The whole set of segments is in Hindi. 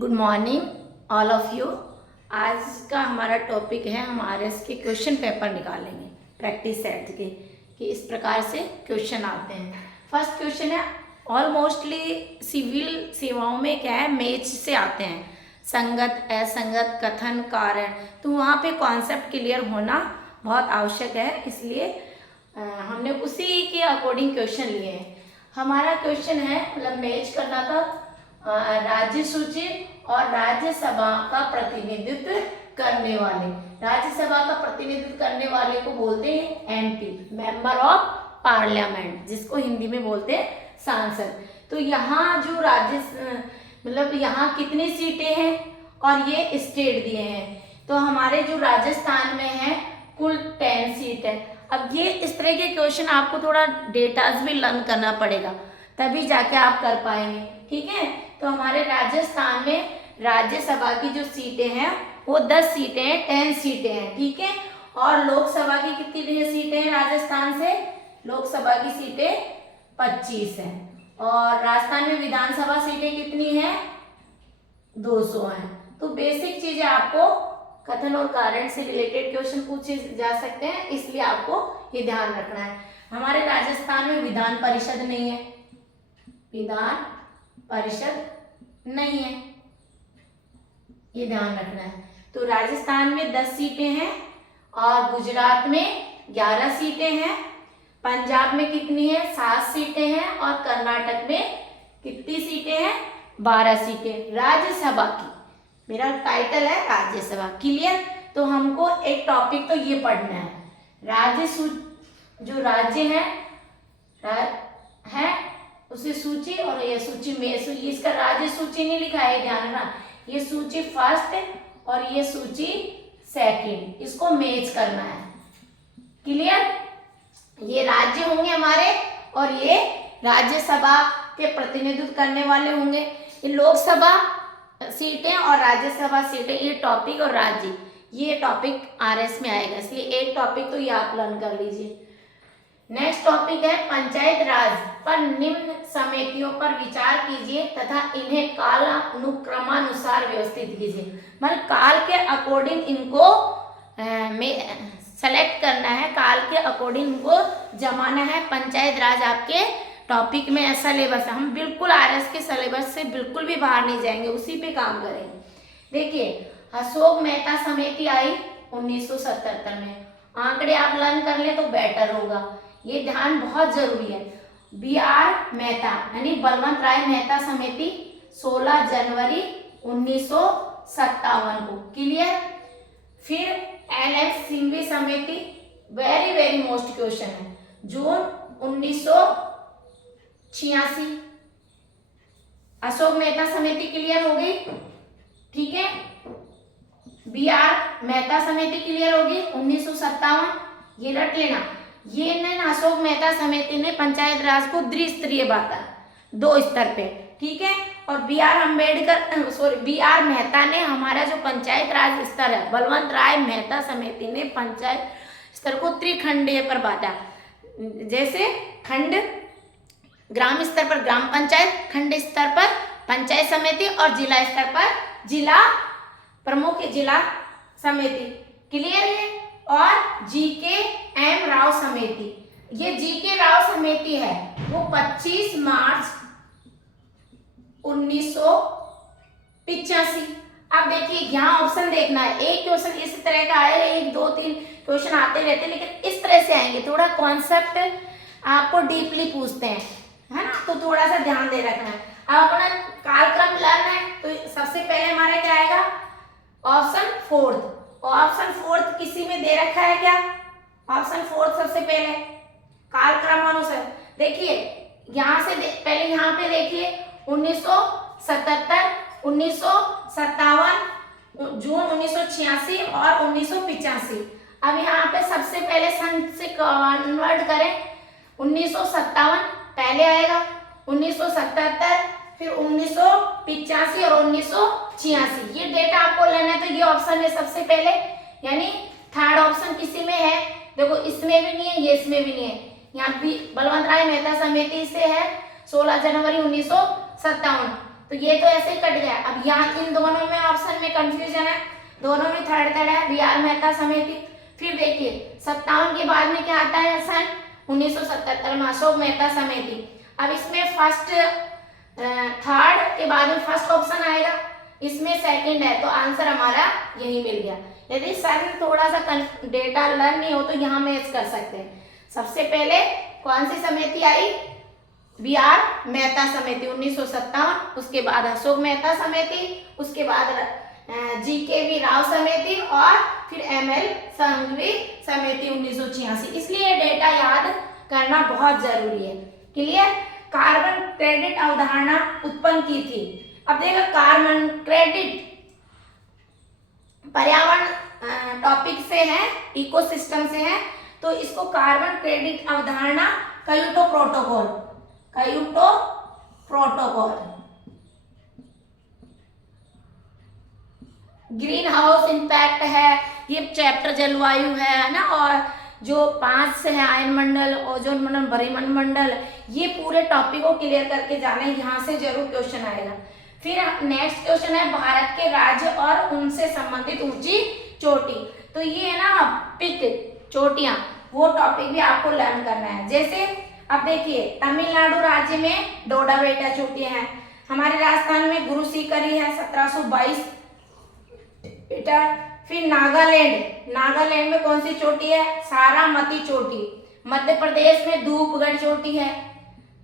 Good morning all of you. आज का हमारा टॉपिक है, हम आरएस के क्वेश्चन पेपर निकालेंगे प्रैक्टिस सेट के कि इस प्रकार से क्वेश्चन आते हैं। फर्स्ट क्वेश्चन है, ऑलमोस्टली सिविल सेवाओं में क्या है, मैच से आते हैं, संगत, असंगत, कथन, कारण। तो वहाँ पे कॉन्सेप्ट क्लियर होना बहुत आवश्यक है, इसलिए हमने उसी के अकॉर्डिंग क्वेश्चन लिए हैं। हमारा क्वेश्चन है, मतलब मैच करना था, राज्य सूची और राज्यसभा का प्रतिनिधित्व करने वाले। राज्यसभा का प्रतिनिधित्व करने वाले को बोलते हैं एमपी, मेंबर ऑफ पार्लियामेंट, जिसको हिंदी में बोलते हैं सांसद। तो यहाँ जो मतलब यहाँ कितनी सीटें हैं और ये स्टेट दिए हैं। तो हमारे जो राजस्थान में है कुल 10 सीट है। अब ये इस तरह के क्वेश्चन आपको थोड़ा डेटाज भी लर्न करना पड़ेगा, तभी जाके आप कर पाएंगे, ठीक है। तो हमारे राजस्थान में राज्यसभा की जो सीटें हैं वो 10 सीटें हैं, 10 सीटें हैं, ठीक है। और लोकसभा की कितनी सीटें हैं राजस्थान से? लोकसभा की सीटें 25 हैं। और राजस्थान में विधानसभा सीटें कितनी हैं? 200 हैं। तो बेसिक चीजें आपको कथन और कारण से रिलेटेड क्वेश्चन पूछे जा सकते हैं, इसलिए आपको ये ध्यान रखना है। हमारे राजस्थान में विधान परिषद नहीं है, विधान परिषद नहीं है, ये ध्यान रखना है। तो राजस्थान में 10 सीटें हैं और गुजरात में 11 सीटें हैं। पंजाब में कितनी है? 7 सीटें हैं। और कर्नाटक में कितनी सीटें हैं? 12 सीटें राज्यसभा की। मेरा टाइटल है राज्यसभा, क्लियर। तो हमको एक टॉपिक तो ये पढ़ना है, जो राज्य है उसे सूची, और ये सूची में इसका राज्य सूची नहीं लिखा है, ध्यान रखना। ये सूची फर्स्ट और ये सूची सेकंड, इसको मैच करना है, क्लियर। ये राज्य होंगे हमारे और ये राज्यसभा के प्रतिनिधित्व करने वाले होंगे। ये लोकसभा सीटें और राज्यसभा सीटें, ये टॉपिक और राज्य, ये टॉपिक आरएस में आएगा, इसलिए एक टॉपिक तो ये आप लर्न कर लीजिए। नेक्स्ट टॉपिक है, पंचायत राज पर निम्न समितियों पर विचार कीजिए तथा इन्हें कालानुक्रमानुसार व्यवस्थित कीजिए। मतलब काल के अकॉर्डिंग इनको सेलेक्ट करना है, काल के अकॉर्डिंग इनको जमाना है। पंचायत राज आपके टॉपिक में सिलेबस है, हम बिल्कुल आरएस के सिलेबस से बिल्कुल भी बाहर नहीं जाएंगे, उसी पे काम करेंगे। देखिए, अशोक मेहता समिति आई 1977 में, आंकड़े आप लर्न कर ले तो बेटर होगा, ये ध्यान बहुत जरूरी है। BR मेहता यानी बलवंत राय मेहता समिति 16 जनवरी 1957 को, क्लियर। फिर LF सिंघवी समिति, वेरी वेरी मोस्ट क्वेश्चन है, जून 1986। अशोक मेहता समिति क्लियर हो गई, ठीक है। BR मेहता समिति क्लियर होगी 1957, ये रट लेना। ये ने अशोक मेहता समिति ने पंचायत राज को द्विस्तरीय बांटा, 2 स्तर पे, ठीक है। और BR मेहता ने हमारा जो पंचायत राज स्तर है, बलवंत राय मेहता समिति ने पंचायत स्तर को त्रिखंडीय पर बांटा। जैसे खंड, ग्राम स्तर पर ग्राम पंचायत, खंड स्तर पर पंचायत समिति और जिला स्तर पर जिला प्रमुख जिला समिति, क्लियर है। और GK राव समिति, ये GK राव समिति है वो 25 मार्च 1985। अब देखिए यहाँ ऑप्शन देखना है, एक क्वेश्चन इस तरह का आए, 1 2 3 क्वेश्चन आते रहते हैं, लेकिन इस तरह से आएंगे, थोड़ा कॉन्सेप्ट आपको डीपली पूछते हैं, है ना, तो थोड़ा सा ध्यान दे रखना है। अब अपना कालक्रम लर्न है, तो सबसे पहले हमारा क्या आएगा? ऑप्शन 4। ऑप्शन 4 किसी में दे रखा है क्या? ऑप्शन 4 सबसे पहले कालक्रम अनुसार। देखिए यहाँ से पहले यहाँ पे देखिए 1977, 1957, जून 1986 और 1985। अब यहाँ पे सबसे पहले सन से कन्वर्ट करें, 1957 पहले आएगा, 1977, फिर 1985 और 1986। ये डेटा आपको लेना है, तो ये ऑप्शन है सबसे पहले, यानी थर्ड ऑप्शन किसी में है? देखो इसमें भी नहीं है, ये इसमें भी नहीं है। यहाँ भी बलवंत राय मेहता समिति से है 16 जनवरी 1957। तो ये तो ऐसे ही कट गया। अब यहाँ इन दोनों में ऑप्शन में कंफ्यूजन है, दोनों में थर्ड थर्ड है, बी आर मेहता समिति। फिर देखिए 57 के बाद में क्या आता है, सन 1977 में अशोक मेहता समिति। अब इसमें फर्स्ट थर्ड के बाद में फर्स्ट ऑप्शन आएगा, इसमें सेकंड है, तो आंसर हमारा यही मिल गया। यदि सर थोड़ा सा डेटा लर्न नहीं हो तो यहाँ मैच कर सकते हैं। सबसे पहले कौन सी समिति आई, बी आर मेहता समिति 1957, उसके बाद अशोक मेहता समिति, उसके बाद जी.के.वी. राव समिति और फिर एम.एल. संघवी समिति 1986। इसलिए डेटा याद करना बहुत जरूरी है। क्लियर। कार्बन क्रेडिट अवधारणा उत्पन्न की थी। अब देखो कार्बन क्रेडिट पर्यावरण टॉपिक से है, इकोसिस्टम से है, तो इसको कार्बन क्रेडिट अवधारणा Kyoto protocol, green house impact है, ये चैप्टर जलवायु है ना, और जो 5 से है आयन मंडल, ओजोन मंडल, बरिमंडल मंडल, ये पूरे टॉपिक को क्लियर करके जाना है, यहाँ से जरूर क्वेश्चन आएगा। फिर नेक्स्ट क्वेश्चन है भारत के राज्य और उनसे संबंधित ऊंची चोटी। तो ये है ना पिक चोटियां, वो टॉपिक भी आपको लर्न करना है। जैसे अब देखिए तमिलनाडु राज्य में डोडा बेटा चोटियां हैं, हमारे राजस्थान में गुरु सीकरी है 1722 मीटर। फिर नागालैंड में कौन सी चोटी है, सारामती चोटी। मध्य प्रदेश में धूपगढ़ चोटी है।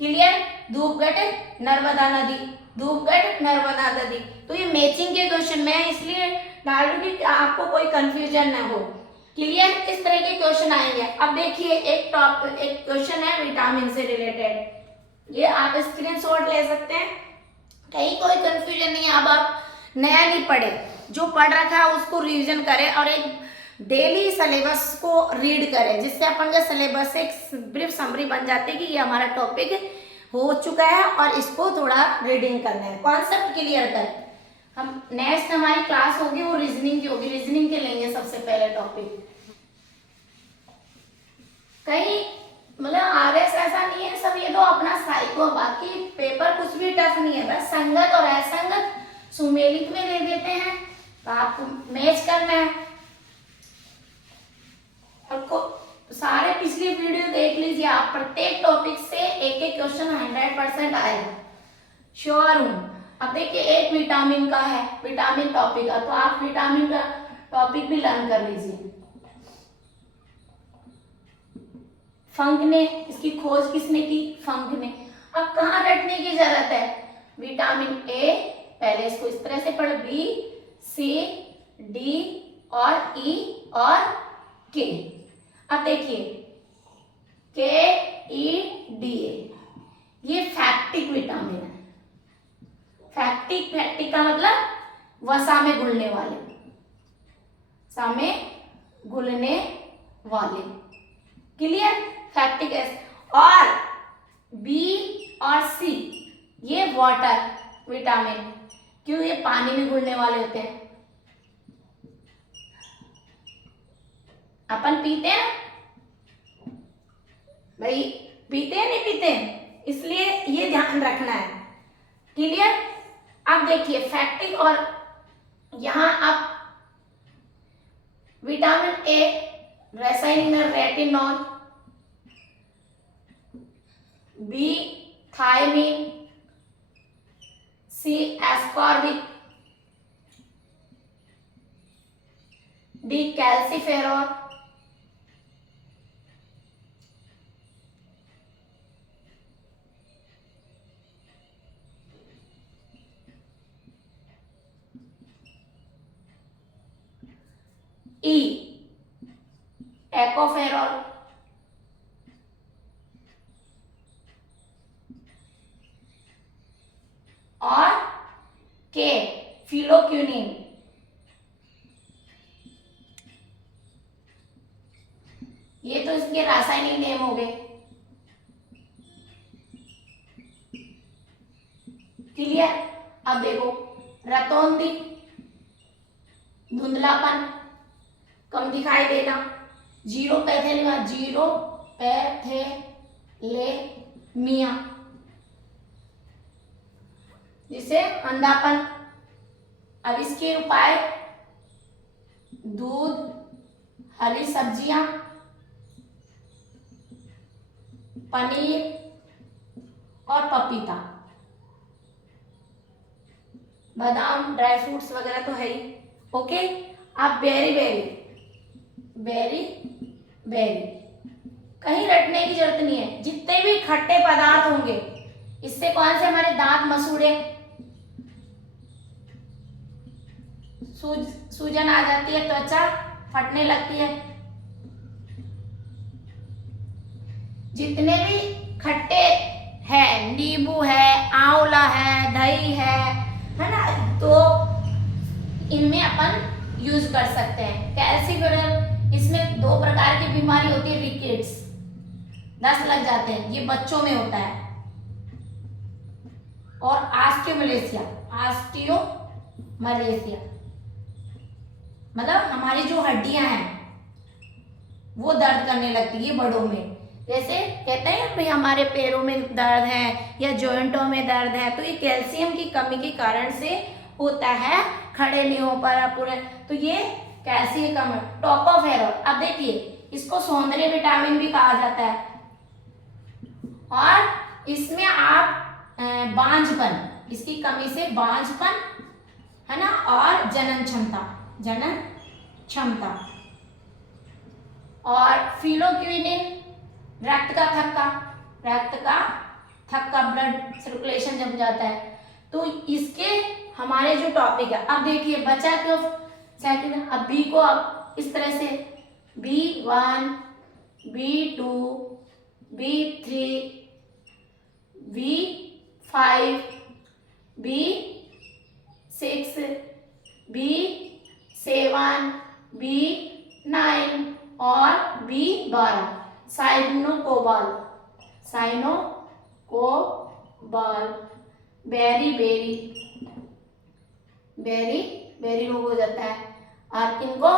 क्लियर। धूपगढ़ नर्मदा नदी। तो ये मैचिंग के क्वेश्चन में इसलिए डाल दूं कि आपको कोई कंफ्यूजन ना हो। क्लियर। इस तरह के क्वेश्चन आएंगे। अब देखिए एक क्वेश्चन है विटामिन से रिलेटेड, ये आप स्क्रीनशॉट ले सकते हैं, कहीं कोई कंफ्यूजन नहीं है। अब आप नया नहीं पढ़े, जो पढ़ रखा है उसको रिवीजन करें और एक डेली सिलेबस को रीड करें, जिससे अपन का सिलेबस एक ब्रीफ समरी बन जाती है कि ये हमारा टॉपिक हो चुका है और इसको थोड़ा रीडिंग करना है, कॉन्सेप्ट क्लियर करें। हम नेक्स्ट हमारी क्लास होगी वो रीजनिंग की होगी, रीजनिंग के लेंगे सबसे पहले टॉपिक। कहीं मतलब आरएस ऐसा नहीं है, सब ये तो अपना साइको, बाकी पेपर कुछ भी टफ नहीं है, बस संगत और असंगत सुमेलित में दे देते हैं, तो आपको मैच करना है। और सारे पिछली वीडियो देख लीजिए आप, प्रत्येक टॉपिक से एक एक क्वेश्चन 100% आएगा, श्योर हूँ। अब देखिए एक विटामिन का है, विटामिन टॉपिक का, तो आप विटामिन का टॉपिक भी लर्न कर लीजिए। फंक ने इसकी खोज किसने की, फंक ने। अब कहाँ रटने की जरूरत है, विटामिन ए पहले इसको इस तरह से पढ़, बी सी डी और ई और के। अब देखिए के ई डी ए, ये फैक्टिक विटामिन है। फैक्टिक का मतलब वसा में घुलने वाले, सा में घुलने वाले। क्लियर। फैक्टिक एसिड। और बी और सी ये वाटर विटामिन, क्यों, ये पानी में घुलने वाले होते हैं। अपन पीते हैं भाई, पीते हैं नहीं पीते हैं, इसलिए ये ध्यान रखना है। क्लियर। अब देखिए फैक्टिक, और यहां अब विटामिन ए रासायनिक retinol, B thiamine, C ascorbic, D calciferol, E tocopherol, और के फिलोक्यूनिन। ये तो इसके रासायनिक नेम हो गए। क्लियर। अब देखो रतौंधी, धुंधलापन, कम दिखाई देना, जीरो पैथेलेमिया, जिसे अंधापन। अब इसके उपाय: दूध, हरी सब्जियां, पनीर और पपीता। बादाम, ड्राई फ्रूट्स वगैरह तो है ही। ओके। अब बेरी कहीं रटने की जरूरत नहीं है। जितने भी खट्टे पदार्थ होंगे, इससे कौन से हमारे दांत मसूड़े, सूजन आ जाती है, त्वचा फटने लगती है। जितने भी खट्टे है, नींबू है, आंवला है, दही है ना, तो इनमें अपन यूज कर सकते हैं। कैल्सीफेरल, इसमें 2 प्रकार की बीमारी होती है, रिकेट्स, दस्त लग जाते हैं, ये बच्चों में होता है। और ऑस्टियोमलेशिया मतलब हमारी जो हड्डियां हैं वो दर्द करने लगती है बड़ों में। जैसे कहते हैं भाई हमारे पैरों में दर्द है या जॉइंटों में दर्द है, तो ये कैल्शियम की कमी के कारण से होता है, खड़े नहीं हो पा रहा पूरे, तो ये कैल्शियम कम है। टोकोफेरोल, अब देखिए इसको सौंदर्य विटामिन भी कहा जाता है। और इसमें आप बांझपन, इसकी कमी से बांझपन है ना, और जनन क्षमता। और फिलोक्विनिन, रक्त का थक्का, ब्लड सर्कुलेशन जम जाता है। तो इसके हमारे जो टॉपिक है, अब देखिए बचा क्यों सेकंड। अब बी को अब इस तरह से B1, B2, B3, B5, B6, B7, B9 और B12। साइनोकोबाल, बेरी रोग हो जाता है। और इनको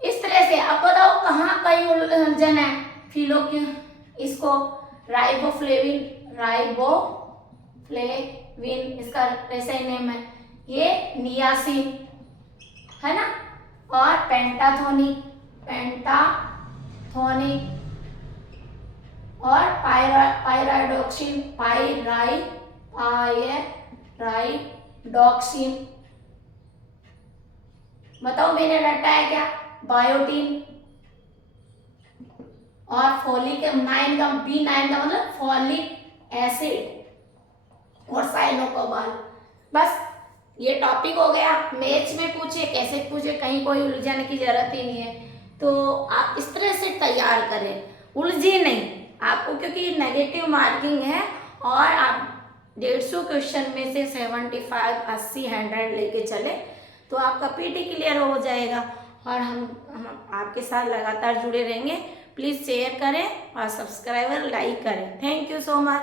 इस तरह से, अब बताओ कहाँ कहीं उलझन है। इसको राइबोफ्लेविन, इसका ऐसा ही नेम है। ये नियासिन है ना, और पेंटाथोनिक और पायराइडोक्सिन। बताओ मैंने रटा है क्या? बायोटीन। और फोलिक 9 का, B9 का मतलब फॉलिक एसिड और साइनोकोबाल। बस ये टॉपिक हो गया। मैथ्स में पूछे, कैसे पूछे, कहीं कोई उलझन की जरूरत ही नहीं है। तो आप इस तरह से तैयार करें, उलझे नहीं आपको, क्योंकि नेगेटिव मार्किंग है और आप 150 क्वेश्चन में से 75, 80, 100 लेके चले तो आपका पीटी क्लियर हो जाएगा। और हम आपके साथ लगातार जुड़े रहेंगे। प्लीज़ शेयर करें और सब्सक्राइबर लाइक करें। Thank you so much.